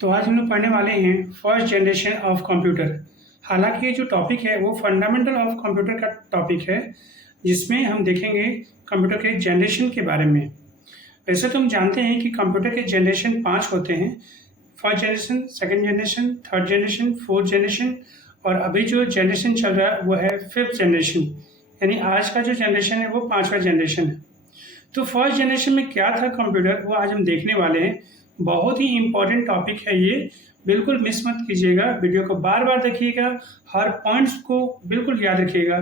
तो आज हम लोग पढ़ने वाले हैं फर्स्ट जनरेशन ऑफ कंप्यूटर। हालांकि ये जो टॉपिक है वो फंडामेंटल ऑफ कंप्यूटर का टॉपिक है, जिसमें हम देखेंगे कंप्यूटर के जनरेशन के बारे में। वैसे तो हम जानते हैं कि कंप्यूटर के जनरेशन 5 होते हैं: first generation, second generation, third generation, fourth generation, और अभी जो जनरेशन चल रहा है वो है फिफ्थ जनरेशन। यानी आज का जो जनरेशन है वो 5वां जनरेशन है। तो फर्स्ट जनरेशन में क्या था कंप्यूटर, वो आज हम देखने वाले हैं। बहुत ही इम्पोर्टेंट टॉपिक है ये, बिल्कुल मिस मत कीजिएगा। वीडियो को बार बार देखिएगा, हर पॉइंट्स को बिल्कुल याद रखिएगा।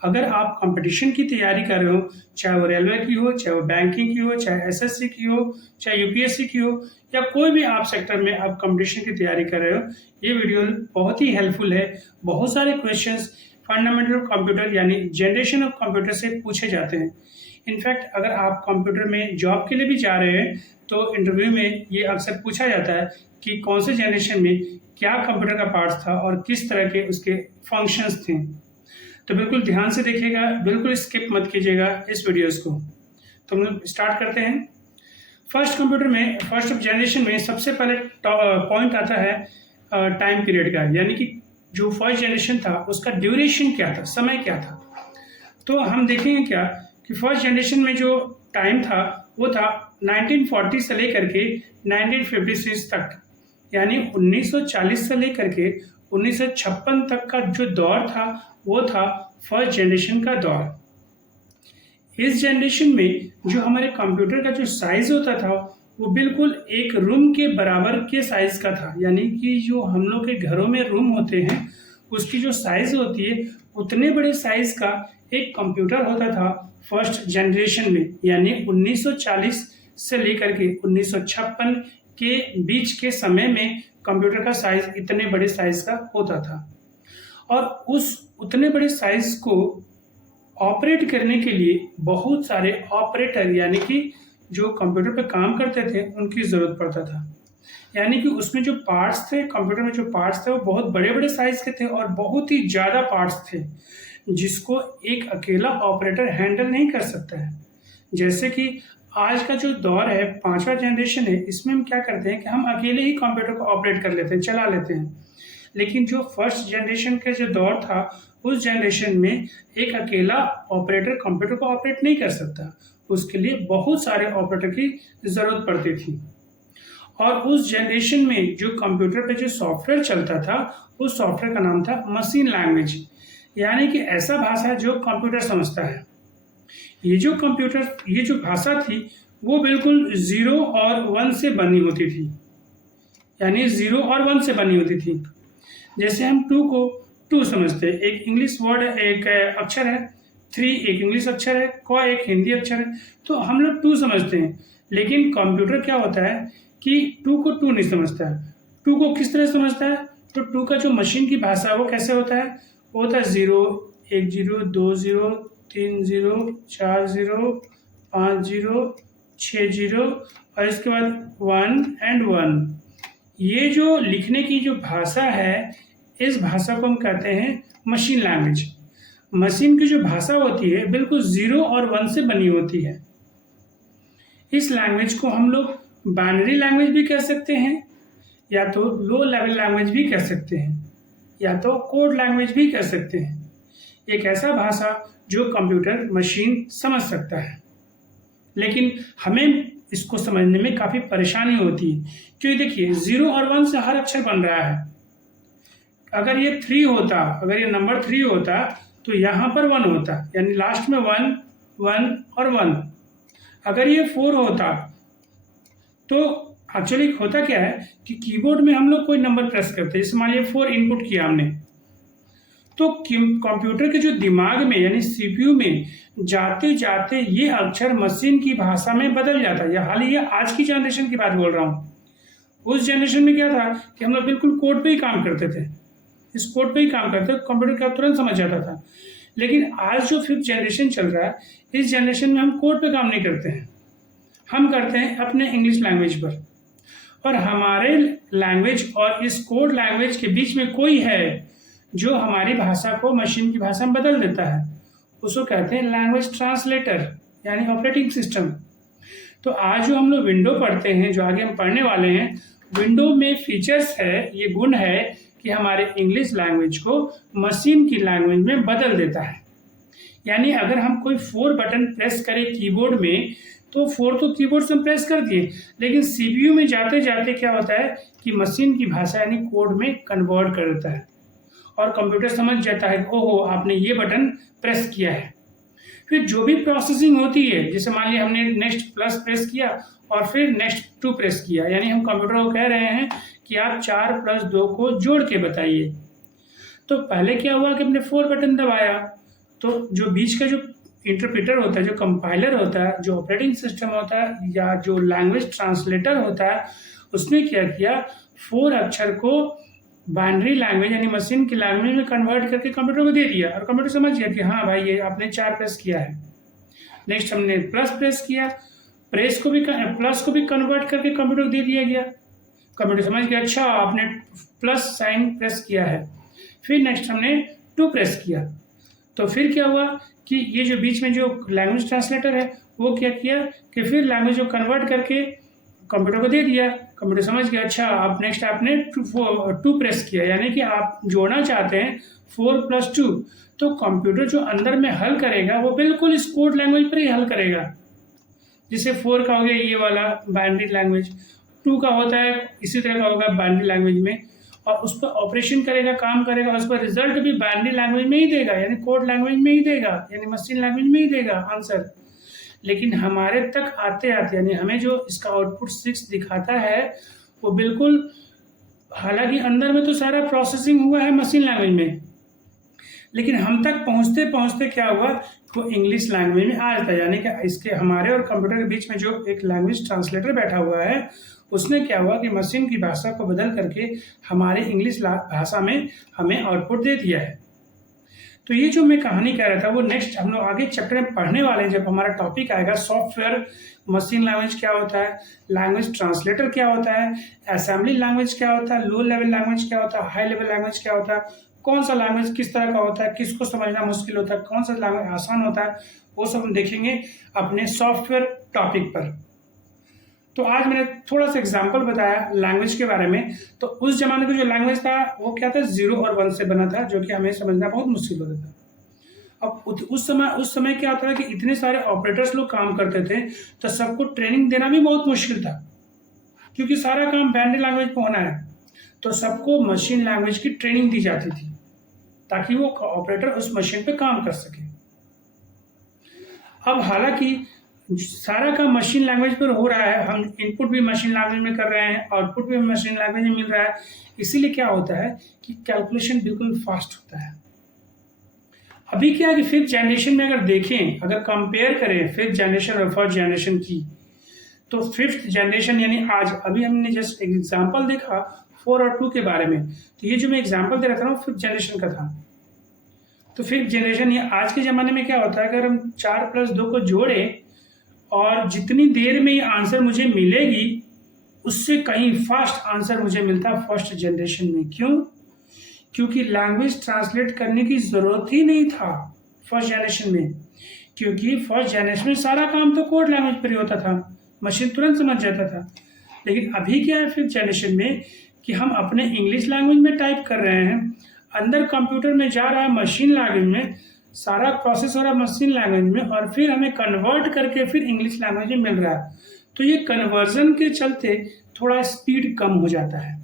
अगर आप कंपटीशन की तैयारी कर रहे हो, चाहे वो रेलवे की हो, चाहे वो बैंकिंग की हो, चाहे एसएससी की हो, चाहे यूपीएससी की हो, या कोई भी आप सेक्टर में आप कंपटीशन की तैयारी कर रहे हो, ये वीडियो बहुत ही हेल्पफुल है। बहुत सारे क्वेश्चंस फंडामेंटल ऑफ कंप्यूटर यानी जनरेशन ऑफ कंप्यूटर से पूछे जाते हैं। इनफैक्ट अगर आप कंप्यूटर में जॉब के लिए भी जा रहे हैं तो इंटरव्यू में ये अक्सर पूछा जाता है कि कौन से जनरेशन में क्या कंप्यूटर का पार्ट्स था और किस तरह के उसके फंक्शंस थे। तो बिल्कुल ध्यान से देखिएगा, बिल्कुल स्किप मत कीजिएगा इस वीडियोस को। तो हम लोग स्टार्ट करते हैं। फर्स्ट कंप्यूटर में, फर्स्ट जनरेशन में सबसे पहले पॉइंट आता है टाइम पीरियड का, यानी कि जो फर्स्ट जनरेशन था उसका ड्यूरेशन क्या था, समय क्या था। तो हम देखेंगे क्या कि फर्स्ट जनरेशन में जो टाइम था वो था 1940 से लेकर के 1956 तक, यानी 1940 से लेकर के 1956 तक का जो दौर था वो था फर्स्ट जनरेशन का दौर। इस जनरेशन में जो हमारे कंप्यूटर का जो साइज होता था वो बिल्कुल एक रूम के बराबर के साइज का था, यानी कि जो हम लोग के घरों में रूम होते हैं उसकी जो साइज होती है उतने बड़े साइज का एक कंप्यूटर होता था फर्स्ट जनरेशन में। यानी 1940 से लेकर के 1956 के बीच के समय में कंप्यूटर का साइज इतने बड़े साइज का होता था, और उस उतने बड़े साइज को ऑपरेट करने के लिए बहुत सारे ऑपरेटर यानी कि जो कंप्यूटर पे काम करते थे उनकी ज़रूरत पड़ता था। यानी कि उसमें जो पार्ट्स थे, कंप्यूटर में जो पार्ट्स थे वो बहुत बड़े बड़े साइज के थे और बहुत ही ज़्यादा पार्ट्स थे जिसको एक अकेला ऑपरेटर हैंडल नहीं कर सकता है। जैसे कि आज का जो दौर है 5वां जनरेशन है, इसमें हम क्या करते हैं कि हम अकेले ही कंप्यूटर को ऑपरेट कर लेते हैं, चला लेते हैं। लेकिन जो फर्स्ट जनरेशन का जो दौर था उस जनरेशन में एक अकेला ऑपरेटर कंप्यूटर को ऑपरेट नहीं कर सकता, उसके लिए बहुत सारे ऑपरेटर की ज़रूरत पड़ती थी। और उस जनरेशन में जो कंप्यूटर पे जो सॉफ्टवेयर चलता था उस सॉफ्टवेयर का नाम था मशीन लैंग्वेज, यानी कि ऐसा भाषा जो कंप्यूटर समझता है। ये जो भाषा थी वो बिल्कुल 0 और 1 से बनी होती थी, यानी 0 और 1 से बनी होती थी। जैसे हम 2 को 2 समझते हैं, एक इंग्लिश वर्ड है, एक अक्षर है, 3 एक इंग्लिश अक्षर है, क एक हिंदी अक्षर है, तो हम लोग 2 समझते हैं। लेकिन कंप्यूटर क्या होता है कि 2 को 2 नहीं समझता है। 2 को किस तरह समझता है, तो 2 का जो मशीन की भाषा है वो कैसे होता है, वो होता है 0, 1 0, 2 0, 3 0, 4 0, 5 0, 6 0, और इसके बाद 1 एंड 1। ये जो लिखने की जो भाषा है इस भाषा को हम कहते हैं मशीन लैंग्वेज। मशीन की जो भाषा होती है बिल्कुल 0 और 1 से बनी होती है। इस लैंग्वेज को हम लोग बाइनरी लैंग्वेज भी कह सकते हैं, या तो लो लेवल लैंग्वेज भी कह सकते हैं, या तो कोड लैंग्वेज भी कह सकते हैं। एक ऐसा भाषा जो कंप्यूटर मशीन समझ सकता है, लेकिन हमें इसको समझने में काफ़ी परेशानी होती है, क्योंकि देखिए 0 और 1 से हर अक्षर बन रहा है। अगर ये 3 होता, अगर ये नंबर 3 होता तो यहाँ पर 1 होता, यानी लास्ट में 1 1 और 1। अगर ये 4 होता तो एक्चुअली होता क्या है कि कीबोर्ड में हम लोग कोई नंबर प्रेस करते हैं, जैसे मान लिया 4 इनपुट किया हमने, तो कंप्यूटर के जो दिमाग में यानी सीपीयू में जाते जाते ये अक्षर मशीन की भाषा में बदल जाता है। हाल ही आज की जनरेशन की बात बोल रहा हूँ। उस जनरेशन में क्या था कि हम लोग बिल्कुल कोड पे ही काम करते थे, इस कोड पे ही काम करते थे, कंप्यूटर का तुरंत समझ जाता था। लेकिन आज जो फिफ्थ जनरेशन चल रहा है, इस जनरेशन में हम कोड पे काम नहीं करते हैं, हम करते हैं अपने इंग्लिश लैंग्वेज पर। और हमारे लैंग्वेज और इस कोड लैंग्वेज के बीच में कोई है जो हमारी भाषा को मशीन की भाषा में बदल देता है, उसको कहते हैं लैंग्वेज ट्रांसलेटर यानी ऑपरेटिंग सिस्टम। तो आज जो हम लोग विंडो पढ़ते हैं, जो आगे हम पढ़ने वाले हैं, विंडो में फीचर्स है, ये गुण है कि हमारे इंग्लिश लैंग्वेज को मशीन की लैंग्वेज में बदल देता है। यानी अगर हम कोई 4 बटन प्रेस करें कीबोर्ड में, तो 4 तो कीबोर्ड से हम प्रेस कर दिए, लेकिन सीपीयू में जाते जाते क्या होता है कि मशीन की भाषा यानी कोड में कन्वर्ट कर देता है और कंप्यूटर समझ जाता है ओहो आपने ये बटन प्रेस किया है। फिर जो भी प्रोसेसिंग होती है, जैसे मान लिया हमने नेक्स्ट प्लस प्रेस किया और फिर नेक्स्ट 2 प्रेस किया, यानी हम कंप्यूटर को कह रहे हैं कि आप 4 + 2 को जोड़ के बताइए। तो पहले क्या हुआ कि हमने 4 बटन दबाया, तो जो बीच का जो इंटरप्रेटर होता है, जो कंपाइलर होता है, जो ऑपरेटिंग सिस्टम होता है या जो लैंग्वेज ट्रांसलेटर होता है, उसने क्या किया 4 अक्षर को बाइनरी लैंग्वेज यानी मशीन की लैंग्वेज में कन्वर्ट करके कंप्यूटर को दे दिया और कंप्यूटर समझ गया कि हाँ भाई ये आपने 4 प्रेस किया है। नेक्स्ट हमने प्लस प्रेस किया, प्लस को भी कन्वर्ट करके कंप्यूटर को दे दिया गया। कंप्यूटर समझ गया अच्छा आपने प्लस साइन प्रेस किया है। फिर नेक्स्ट हमने 2 प्रेस किया, तो फिर क्या हुआ कि ये जो बीच में जो लैंग्वेज ट्रांसलेटर है वो क्या किया कि फिर लैंग्वेज को कन्वर्ट करके कंप्यूटर को दे दिया। कंप्यूटर समझ गया अच्छा आप नेक्स्ट आपने 2 प्रेस किया, यानी कि आप जोड़ना चाहते हैं 4 + 2, तो कंप्यूटर जो अंदर में हल करेगा वो बिल्कुल इस कोड लैंग्वेज पर ही हल करेगा। जैसे 4 का हो गया ये वाला बाइनरी लैंग्वेज, 2 का होता है इसी तरह का होगा बाइनरी लैंग्वेज में, और उस पर ऑपरेशन करेगा, काम करेगा, उस पर रिजल्ट भी बाइनरी लैंग्वेज में ही देगा, यानी कोड लैंग्वेज में ही देगा, यानी मशीन लैंग्वेज में ही देगा आंसर। लेकिन हमारे तक आते आते यानी हमें जो इसका आउटपुट 6 दिखाता है वो बिल्कुल, हालांकि अंदर में तो सारा प्रोसेसिंग हुआ है मशीन लैंग्वेज में, लेकिन हम तक पहुंचते पहुंचते क्या हुआ वो इंग्लिश लैंग्वेज में आ जाता है। यानी कि इसके हमारे और कंप्यूटर के बीच में जो एक लैंग्वेज ट्रांसलेटर बैठा हुआ है उसने क्या हुआ कि मशीन की भाषा को बदल करके हमारे इंग्लिश भाषा में हमें आउटपुट दे दिया है। तो ये जो मैं कहानी कह रहा था वो नेक्स्ट हम लोग आगे चैप्टर में पढ़ने वाले हैं, जब हमारा टॉपिक आएगा सॉफ्टवेयर मशीन लैंग्वेज क्या होता है, लैंग्वेज ट्रांसलेटर क्या होता है, असेंबली लैंग्वेज क्या होता है, लो लेवल लैंग्वेज क्या होता है, हाई लेवल लैंग्वेज क्या होता है, कौन सा लैंग्वेज किस तरह का होता है, किसको समझना मुश्किल होता है, कौन सा लैंग्वेज आसान होता है, वो सब हम देखेंगे अपने सॉफ्टवेयर टॉपिक पर। तो आज मैंने थोड़ा सा एग्जाम्पल बताया लैंग्वेज के बारे में। तो उस जमाने का जो लैंग्वेज था वो क्या था 0 और 1 से बना था, जो कि हमें समझना बहुत मुश्किल होता था। अब उस समय क्या होता था कि इतने सारे ऑपरेटर्स लोग काम करते थे, तो सबको ट्रेनिंग देना भी बहुत मुश्किल था, क्योंकि सारा काम बाइनरी लैंग्वेज पे होना है। तो सबको मशीन लैंग्वेज की ट्रेनिंग दी जाती थी ताकि वो ऑपरेटर उस मशीन पे काम कर सके। अब हालांकि सारा काम मशीन लैंग्वेज पर हो रहा है, हम इनपुट भी मशीन लैंग्वेज में कर रहे हैं, आउटपुट भी मशीन लैंग्वेज में मिल रहा है, इसीलिए क्या होता है कि कैलकुलेशन बिल्कुल फास्ट होता है। अभी क्या है कि 5th जनरेशन में अगर देखें, अगर कंपेयर करें 5th जनरेशन और 1st जनरेशन की, तो 5th जनरेशन यानी आज अभी हमने जस्ट एग्जाम्पल देखा 4 और 2 के बारे में, तो ये जो मैं एग्जाम्पल दे रहा था ना 5th जनरेशन का था। तो 5th जनरेशन ये आज के ज़माने में क्या होता है, अगर हम 4 + 2 को जोड़ें और जितनी देर में ये आंसर मुझे मिलेगी उससे कहीं फास्ट आंसर मुझे मिलता फर्स्ट जनरेशन में। क्यों? क्योंकि लैंग्वेज ट्रांसलेट करने की ज़रूरत ही नहीं था फर्स्ट जनरेशन में, क्योंकि फर्स्ट जनरेशन में सारा काम तो कोड लैंग्वेज पर ही होता था, मशीन तुरंत समझ जाता था। लेकिन अभी क्या है 5th जनरेशन में कि हम अपने इंग्लिश लैंग्वेज में टाइप कर रहे हैं, अंदर कंप्यूटर में जा रहा है मशीन लैंग्वेज में, सारा प्रोसेस हो रहा है मशीन लैंग्वेज में, और फिर हमें कन्वर्ट करके फिर इंग्लिश लैंग्वेज में मिल रहा है। तो ये कन्वर्जन के चलते थोड़ा स्पीड कम हो जाता है।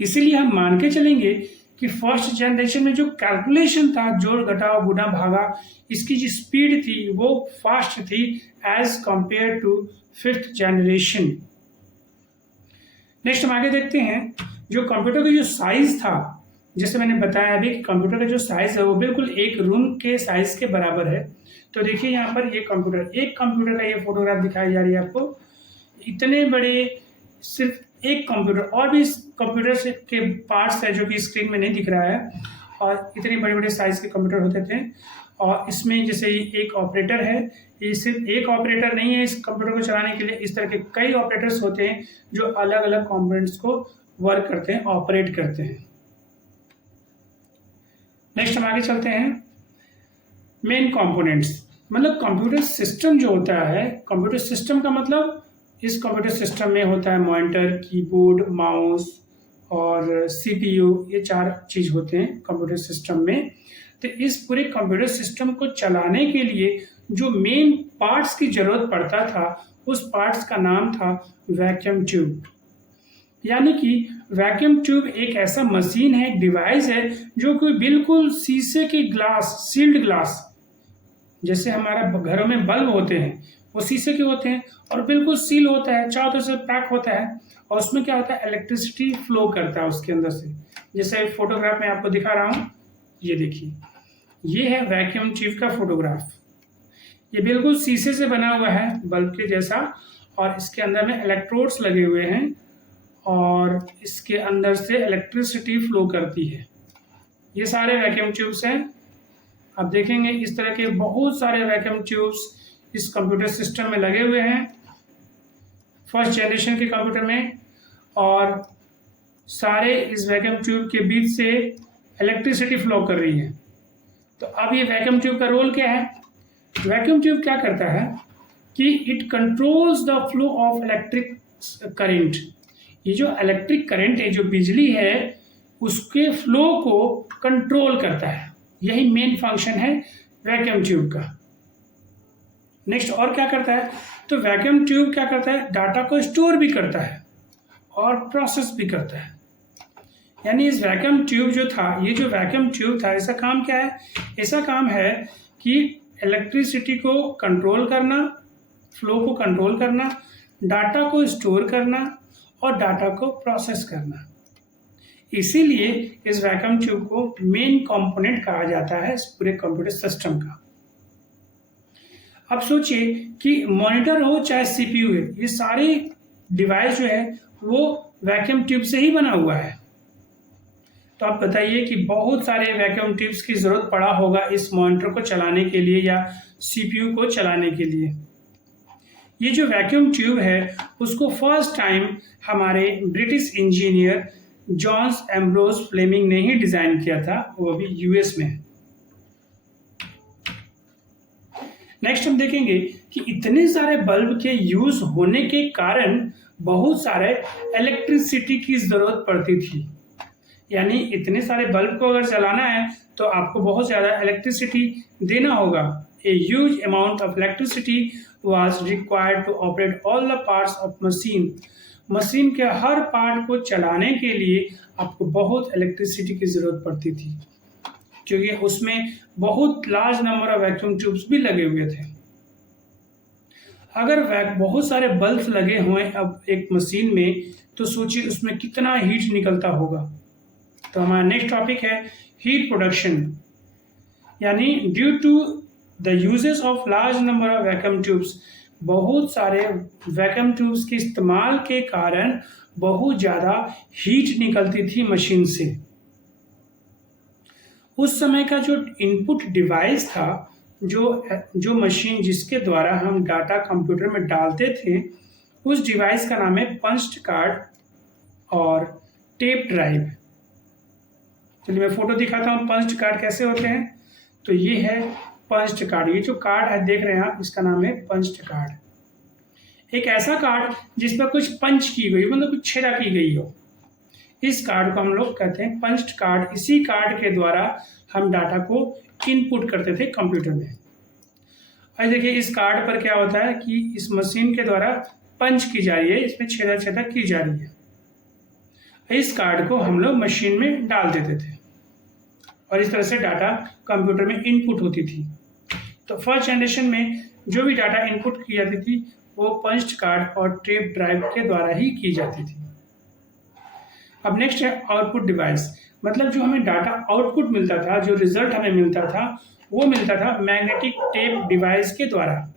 इसीलिए हम मान के चलेंगे कि फर्स्ट जनरेशन में जो कैलकुलेशन था, जोड़ घटाव गुणा भागा, इसकी जो स्पीड थी वो फास्ट थी as compare to 5th generation. Next हम आगे देखते हैं जो कंप्यूटर का जो साइज था, जैसे मैंने बताया अभी कि कंप्यूटर का जो साइज है वो बिल्कुल एक रूम के साइज के बराबर है। तो देखिए यहाँ पर ये कंप्यूटर, एक कंप्यूटर का ये फोटोग्राफ दिखाई जा रही है आपको, इतने बड़े सिर्फ एक कंप्यूटर, और भी कंप्यूटर के पार्ट्स है जो कि स्क्रीन में नहीं दिख रहा है, और इतने बड़े बड़े साइज के कंप्यूटर होते थे। और इसमें जैसे ये एक ऑपरेटर है, ये सिर्फ एक ऑपरेटर नहीं है इस कंप्यूटर को चलाने के लिए, इस तरह के कई ऑपरेटर्स होते हैं जो अलग अलग कंपोनेंट्स को वर्क करते हैं, ऑपरेट करते हैं। नेक्स्ट हम आगे चलते हैं मेन कंपोनेंट्स, मतलब कंप्यूटर सिस्टम जो होता है, कंप्यूटर सिस्टम का मतलब इस कंप्यूटर सिस्टम में होता है मॉनिटर, कीबोर्ड, माउस और सीपीयू, ये 4 चीज़ होते हैं कंप्यूटर सिस्टम में। तो इस पूरे कंप्यूटर सिस्टम को चलाने के लिए जो मेन पार्ट्स की ज़रूरत पड़ता था, उस पार्ट्स का नाम था वैक्यूम ट्यूब। यानी कि वैक्यूम ट्यूब एक ऐसा मशीन है, एक डिवाइस है, जो कि बिल्कुल शीशे की ग्लास, सील्ड ग्लास, जैसे हमारा घरों में बल्ब होते हैं वो शीशे के होते हैं और बिल्कुल सील होता है, चारों तरफ से पैक होता है, और उसमें क्या होता है, इलेक्ट्रिसिटी फ्लो करता है उसके अंदर से। जैसे फोटोग्राफ में आपको दिखा रहा हूँ, ये देखिए, ये है वैक्यूम ट्यूब का फोटोग्राफ। ये बिल्कुल शीशे से बना हुआ है, बल्ब के जैसा, और इसके अंदर में इलेक्ट्रोड्स लगे हुए हैं और इसके अंदर से इलेक्ट्रिसिटी फ्लो करती है। ये सारे वैक्यूम ट्यूब्स हैं। आप देखेंगे इस तरह के बहुत सारे वैक्यूम ट्यूब्स इस कंप्यूटर सिस्टम में लगे हुए हैं, फर्स्ट जनरेशन के कंप्यूटर में, और सारे इस वैक्यूम ट्यूब के बीच से इलेक्ट्रिसिटी फ्लो कर रही है। तो अब ये वैक्यूम ट्यूब का रोल क्या है? वैक्यूम ट्यूब क्या करता है कि it controls the flow of electric current. ये जो इलेक्ट्रिक करंट है, जो बिजली है, उसके फ्लो को कंट्रोल करता है। यही मेन फंक्शन है वैक्यूम ट्यूब का। नेक्स्ट और क्या करता है? तो वैक्यूम ट्यूब क्या करता है, डाटा को स्टोर भी करता है और प्रोसेस भी करता है। यानी इस वैक्यूम ट्यूब जो था, ये जो वैक्यूम ट्यूब था, इसका काम क्या है? ऐसा काम है कि इलेक्ट्रिसिटी को कंट्रोल करना, फ्लो को कंट्रोल करना, डाटा को स्टोर करना और डाटा को प्रोसेस करना। इसीलिए इस वैक्यूम ट्यूब को मेन कंपोनेंट कहा जाता है इस पूरे कंप्यूटर सिस्टम का। अब सोचिए कि मॉनिटर हो चाहे सीपीयू है, ये सारे डिवाइस जो है वो वैक्यूम ट्यूब से ही बना हुआ है। तो आप बताइए कि बहुत सारे वैक्यूम ट्यूब्स की ज़रूरत पड़ा होगा इस मॉनिटर को चलाने के लिए या सीपीयू को चलाने के लिए। ये जो वैक्यूम ट्यूब है उसको फर्स्ट टाइम हमारे British engineer John Ambrose Fleming ने ही डिज़ाइन किया था, वो अभी यूएस में है। नेक्स्ट हम देखेंगे कि इतने सारे बल्ब के यूज होने के कारण बहुत सारे इलेक्ट्रिसिटी की ज़रूरत पड़ती थी। यानी इतने सारे बल्ब को अगर चलाना है तो आपको बहुत ज़्यादा इलेक्ट्रिसिटी देना होगा। A huge amount of electricity was required to operate all the parts of machine. Machine के हर पार्ट को चलाने के लिए आपको बहुत इलेक्ट्रिसिटी की ज़रूरत पड़ती थी, क्योंकि उसमें बहुत large number of vacuum tubes भी लगे हुए थे। अगर बहुत सारे बल्ब लगे हुए अब एक मशीन में, तो सोचिए उसमें कितना हीट निकलता होगा। तो हमारा नेक्स्ट टॉपिक है हीट प्रोडक्शन। यानी due to the usages of large number of vacuum tubes, बहुत सारे वैक्यूम ट्यूब्स के इस्तेमाल के कारण बहुत ज़्यादा हीट निकलती थी मशीन से। उस समय का जो इनपुट डिवाइस था, जो मशीन जिसके द्वारा हम डाटा कंप्यूटर में डालते थे, उस डिवाइस का नाम है पंच्ड कार्ड और टेप ड्राइव। चलिए मैं फोटो दिखाता हूँ पंच्ड कार्ड कैसे होते हैं। तो ये है पंच्ड कार्ड। ये जो कार्ड है देख रहे हैं आप, इसका नाम है पंच्ड कार्ड। एक ऐसा कार्ड जिस पर कुछ पंच की गई, मतलब कुछ छेड़ा की गई हो, इस कार्ड को हम लोग कहते हैं पंच्ड कार्ड। इसी कार्ड के द्वारा हम डाटा को इनपुट करते थे कंप्यूटर में। और देखिए इस कार्ड पर क्या होता है कि इस मशीन के द्वारा पंच की जा रही है, इसमें छेदा छेदा की जा रही है। इस कार्ड को हम लोग मशीन में डाल देते थे और इस तरह से डाटा कंप्यूटर में इनपुट होती थी। तो फर्स्ट जनरेशन में जो भी डाटा इनपुट की जाती थी वो पंच्ड कार्ड और टेप ड्राइव के द्वारा ही की जाती थी। अब नेक्स्ट है आउटपुट डिवाइस। मतलब जो हमें डाटा आउटपुट मिलता था, जो रिजल्ट हमें मिलता था, वो मिलता था मैग्नेटिक टेप डिवाइस के द्वारा।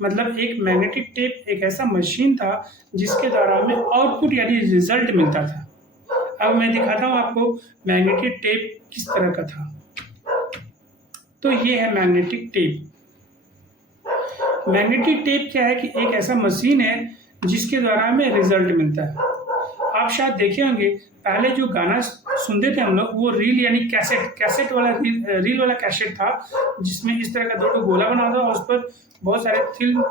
मतलब एक मैग्नेटिक टेप एक ऐसा मशीन था जिसके द्वारा हमें आउटपुट यानी रिजल्ट मिलता था। अब मैं दिखाता हूँ आपको मैग्नेटिक टेप किस तरह का था। तो ये है मैग्नेटिक टेप। मैग्नेटिक टेप क्या है कि एक ऐसा मशीन है जिसके द्वारा हमें रिजल्ट मिलता है। आप शायद देखे होंगे पहले जो गाना सुनते थे हम लोग, वो रील यानी कैसेट वाला रील वाला कैसेट था, जिसमें इस तरह का दो गोला बना था और उस पर बहुत सारे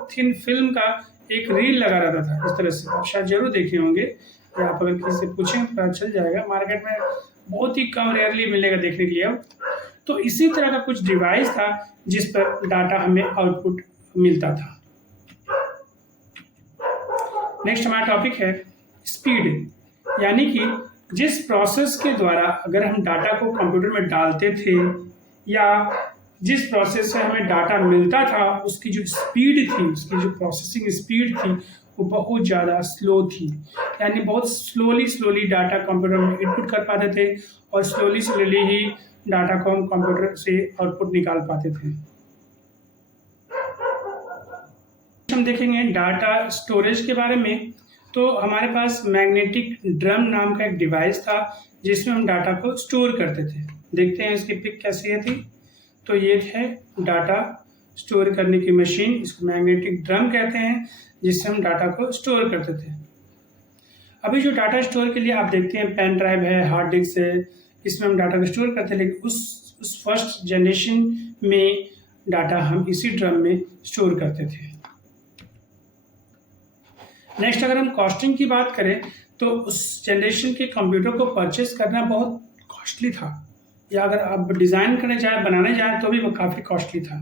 थिन फिल्म का एक रील लगा रहता था इस तरह से, आप शायद जरूर देखे होंगे या आप अगर किसी से पूछेंगे तो पता चल जाएगा। मार्केट में बहुत ही कम रेयरली मिलेगा देखने के लिए अब। तो इसी तरह का कुछ डिवाइस था जिस पर डाटा हमें आउटपुट मिलता था। नेक्स्ट हमारा टॉपिक है स्पीड, यानी कि जिस प्रोसेस के द्वारा अगर हम डाटा को कंप्यूटर में डालते थे या जिस प्रोसेस से हमें डाटा मिलता था उसकी जो स्पीड थी, उसकी जो प्रोसेसिंग स्पीड थी वो बहुत ज़्यादा स्लो थी। यानी बहुत स्लोली डाटा कंप्यूटर में इनपुट कर पाते थे और स्लोली ही डाटा को हम कंप्यूटर से आउटपुट निकाल पाते थे। हम देखेंगे डाटा स्टोरेज के बारे में। तो हमारे पास मैग्नेटिक ड्रम नाम का एक डिवाइस था जिसमें हम डाटा को स्टोर करते थे। देखते हैं इसकी पिक कैसी है थी। तो ये है डाटा स्टोर करने की मशीन, इसको मैग्नेटिक ड्रम कहते हैं, जिससे हम डाटा को स्टोर करते थे। अभी जो डाटा स्टोर के लिए आप देखते हैं पेन ड्राइव है, हार्ड डिस्क है, इसमें हम डाटा को स्टोर करते हैं, लेकिन उस फर्स्ट जनरेशन में डाटा हम इसी ड्रम में स्टोर करते थे। नेक्स्ट अगर हम कॉस्टिंग की बात करें तो उस जनरेशन के कंप्यूटर को परचेस करना बहुत कॉस्टली था, या अगर आप डिज़ाइन करने जाए, बनाने जाए तो भी वो काफ़ी कॉस्टली था।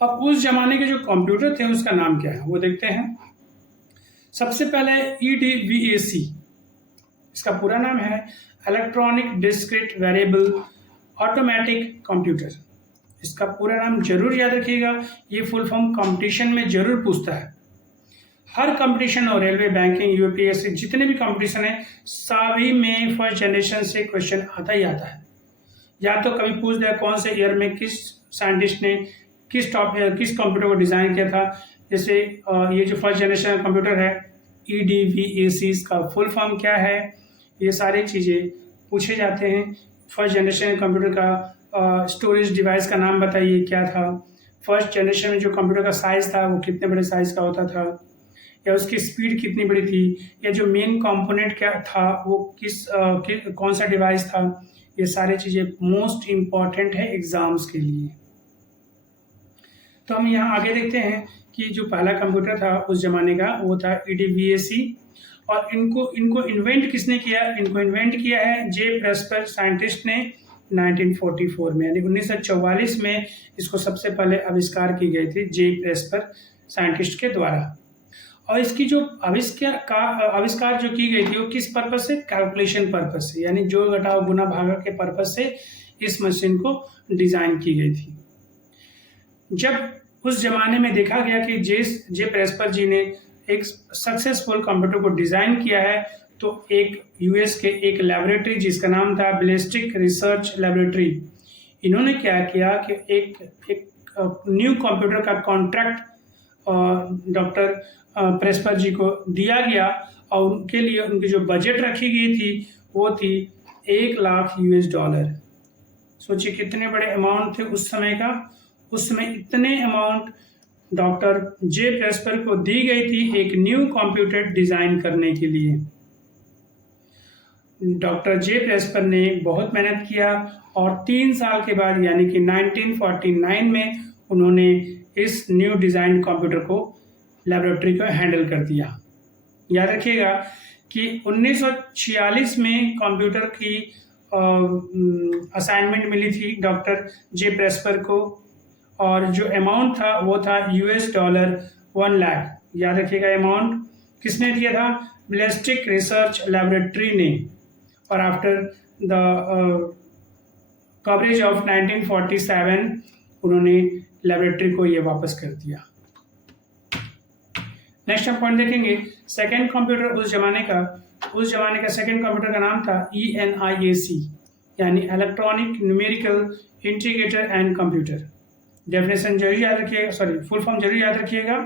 अब उस जमाने के जो कंप्यूटर थे उसका नाम क्या है वो देखते हैं। सबसे पहले EDVAC, इसका पूरा नाम है electronic discrete variable automatic computer. इसका पूरा नाम जरूर याद रखिएगा, ये फुल फॉर्म कंपटीशन में जरूर पूछता है। हर कंपटीशन और रेलवे, बैंकिंग, UPSC जितने भी कंपटीशन है सभी में फर्स्ट जनरेशन से क्वेश्चन आता ही आता है। या तो कभी पूछ दिया कौन से ईयर में किस साइंटिस्ट ने किस कंप्यूटर को डिज़ाइन किया था। जैसे ये जो फर्स्ट जनरेशन कंप्यूटर है EDVAC, इसका फुल फॉर्म क्या है, ये सारी चीज़ें पूछे जाते हैं। फर्स्ट जनरेशन कंप्यूटर का स्टोरेज डिवाइस का नाम बताइए क्या था, फर्स्ट जनरेशन में जो कंप्यूटर का साइज़ था वो कितने बड़े साइज़ का होता था, या उसकी स्पीड कितनी बड़ी थी, या जो मेन कंपोनेंट क्या था वो कौन सा डिवाइस था। ये सारी चीज़ें मोस्ट इम्पॉर्टेंट है एग्ज़ाम्स के लिए। तो हम यहाँ आगे देखते हैं कि जो पहला कंप्यूटर था उस ज़माने का वो था EDVAC, और इनको इन्वेंट किसने किया, इनको इन्वेंट किया है जे प्रेस्पर साइंटिस्ट ने 1944 में, यानी 1944 में इसको सबसे पहले आविष्कार की गई थी जे प्रेस्पर साइंटिस्ट के द्वारा। और इसकी जो आविष्कार जो की गई थी वो किस पर्पज से, कैलकुलेशन पर्पज से, यानी जोड़ घटाव गुना भागा के पर्पज से इस मशीन को डिज़ाइन की गई थी। जब उस जमाने में देखा गया कि जे प्रेस्पर जी ने एक सक्सेसफुल कंप्यूटर को डिज़ाइन किया है, तो एक US के एक लेबोरेटरी जिसका नाम था बैलिस्टिक रिसर्च लेबोरेटरी, इन्होंने क्या किया कि एक न्यू कंप्यूटर का कॉन्ट्रैक्ट डॉक्टर प्रेस्पर जी को दिया गया, और उनके लिए उनकी जो बजट रखी गई थी वो थी $1 लाख। सोचिए कितने बड़े अमाउंट थे उस समय का। उस समय इतने अमाउंट डॉक्टर जे प्रेस्पर को दी गई थी एक न्यू कंप्यूटर डिज़ाइन करने के लिए। डॉक्टर जे प्रेस्पर ने बहुत मेहनत किया और 3 साल के बाद यानी कि 1949 में उन्होंने इस न्यू डिज़ाइन कंप्यूटर को लेबोरेटरी को हैंडल कर दिया। याद रखिएगा कि 1946 में कंप्यूटर की असाइनमेंट मिली थी डॉक्टर जे प्रेस्पर को, और जो अमाउंट था वो था $1 लाख। याद रखिएगा अमाउंट किसने दिया था, बैलिस्टिक रिसर्च लेबोरेटरी ने। और आफ्टर द कवरेज ऑफ 1947 उन्होंने लेबोरेटरी को ये वापस कर दिया। नेक्स्ट हम पॉइंट देखेंगे सेकेंड कंप्यूटर। उस जमाने का सेकेंड कंप्यूटर का नाम था ENIAC, यानी electronic numerical integrator and computer. Definition जरूर याद रखिएगा, फुल फॉर्म जरूर याद रखिएगा।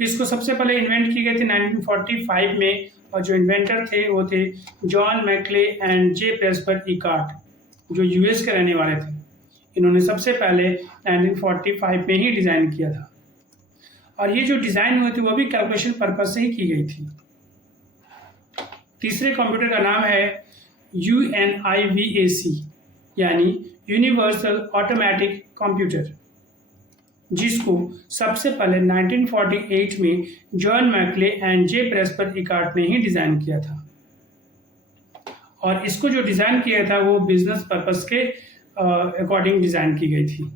इसको सबसे पहले इन्वेंट की गई थी 1945 में, और जो इन्वेंटर थे वो थे जॉन मैकले एंड जे प्रेस्पर इकार्ट, जो US के रहने वाले थे। इन्होंने सबसे पहले 1945 में ही डिज़ाइन किया था, और ये जो डिज़ाइन हुई थी वो भी कैलकुलेशन पर्पज से ही की गई थी। तीसरे कंप्यूटर का नाम है UNIVAC, यानी यूनिवर्सल ऑटोमेटिक कंप्यूटर। जिसको सबसे पहले 1948 में जॉन मैकले एंड जे प्रेस्पर इकार्ट ने ही डिज़ाइन किया था। और इसको जो डिज़ाइन किया था वो बिजनेस पर्पस के अकॉर्डिंग डिज़ाइन की गई थी।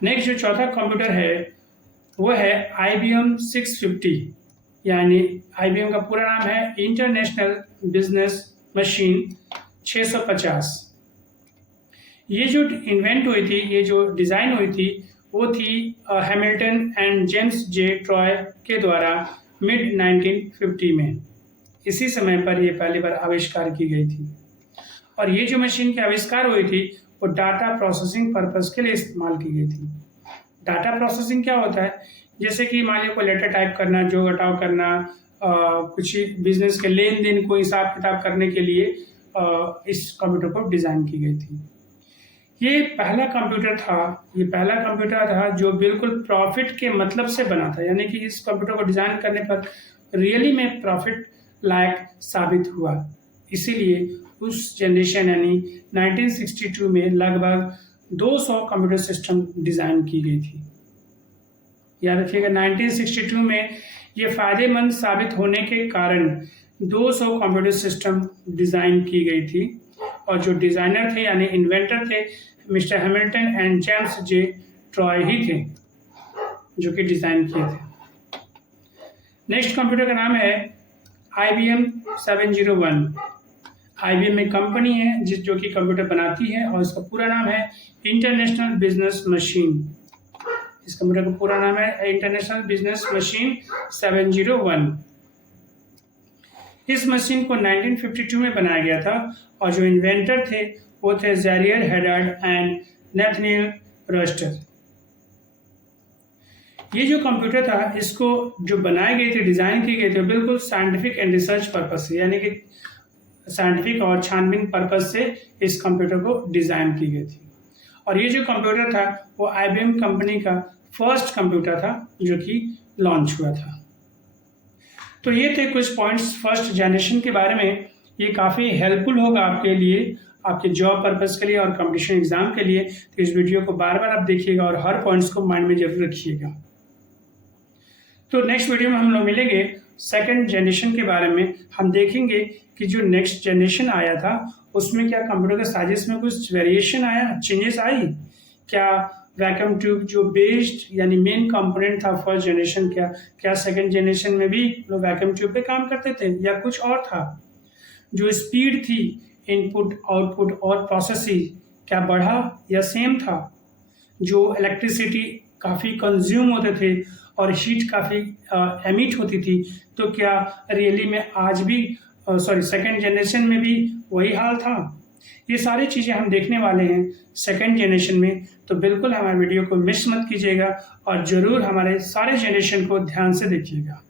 नेक्स्ट जो चौथा कंप्यूटर है वो है IBM 650, यानी IBM का पूरा नाम है इंटरनेशनल बिजनेस मशीन 650। ये जो इन्वेंट हुई थी, ये जो डिज़ाइन हुई थी वो थी Hamilton and James J Troy के द्वारा मिड 1950 में। इसी समय पर ये पहली बार आविष्कार की गई थी। और ये जो मशीन की आविष्कार हुई थी वो डाटा प्रोसेसिंग पर्पस के लिए इस्तेमाल की गई थी। डाटा प्रोसेसिंग क्या होता है? जैसे कि मान लीजिए कोई लेटर टाइप करना, जो घटाव करना, कुछ बिजनेस के लेन देन को हिसाब किताब करने के लिए इस कंप्यूटर को डिज़ाइन की गई थी। ये पहला कंप्यूटर था जो बिल्कुल प्रॉफिट के मतलब से बना था, यानी कि इस कंप्यूटर को डिज़ाइन करने पर रियली में प्रॉफिट लायक साबित हुआ। इसीलिए उस जनरेशन यानी 1962 में लगभग 200 कंप्यूटर सिस्टम डिज़ाइन की गई थी। याद रखिएगा, 1962 में ये फ़ायदेमंद साबित होने के कारण 200 कंप्यूटर सिस्टम डिज़ाइन की गई थी। और जो डिज़ाइनर थे यानी इन्वेंटर थे mister Hamilton and James J Troy ही थे जो कि डिज़ाइन किए थे। नेक्स्ट कंप्यूटर का नाम है IBM 701। IBM एक कंपनी है जो कि कंप्यूटर बनाती है और इसका पूरा नाम है इंटरनेशनल बिजनेस मशीन। इस कंप्यूटर का पूरा नाम है इंटरनेशनल बिजनेस मशीन 701। इस मशीन को 1952 में बनाया गया था और जो इन्वेंटर थे वो थे ज़ैरियर हेडार्ड एंड नेथनियल रस्टर। ये जो कंप्यूटर था इसको जो बनाए गए थे, डिज़ाइन किए गए थे, बिल्कुल साइंटिफिक एंड रिसर्च पर्पस से, यानी कि साइंटिफिक और छानबीन पर्पस से इस कंप्यूटर को डिज़ाइन की गई थी। और ये जो कंप्यूटर था वो IBM कंपनी का फर्स्ट कंप्यूटर था जो कि लॉन्च हुआ था। तो ये थे कुछ पॉइंट्स फर्स्ट जनरेशन के बारे में। ये काफ़ी हेल्पफुल होगा आपके लिए, आपके जॉब पर्पस के लिए और कंपटीशन एग्जाम के लिए। तो इस वीडियो को बार बार आप देखिएगा और हर पॉइंट्स को माइंड में जरूर रखिएगा। तो नेक्स्ट वीडियो में हम लोग मिलेंगे सेकंड जनरेशन के बारे में। हम देखेंगे कि जो नेक्स्ट जनरेशन आया था उसमें क्या कंप्यूटर के साइजेस में कुछ वेरिएशन आया, चेंजेस आई क्या? वैक्यूम ट्यूब जो बेस्ड यानी मेन कंपोनेंट था फर्स्ट जनरेशन, क्या सेकंड जनरेशन में भी लोग वैक्यूम ट्यूब पे काम करते थे या कुछ और था? जो स्पीड थी इनपुट आउटपुट और प्रोसेसिंग क्या बढ़ा या सेम था? जो इलेक्ट्रिसिटी काफ़ी कंज्यूम होते थे और हीट काफ़ी एमिट होती थी, तो क्या रियली में आज भी सेकंड जनरेशन में भी वही हाल था? ये सारी चीज़ें हम देखने वाले हैं सेकंड जनरेशन में। तो बिल्कुल हमारे वीडियो को मिस मत कीजिएगा और ज़रूर हमारे सारे जनरेशन को ध्यान से देखिएगा।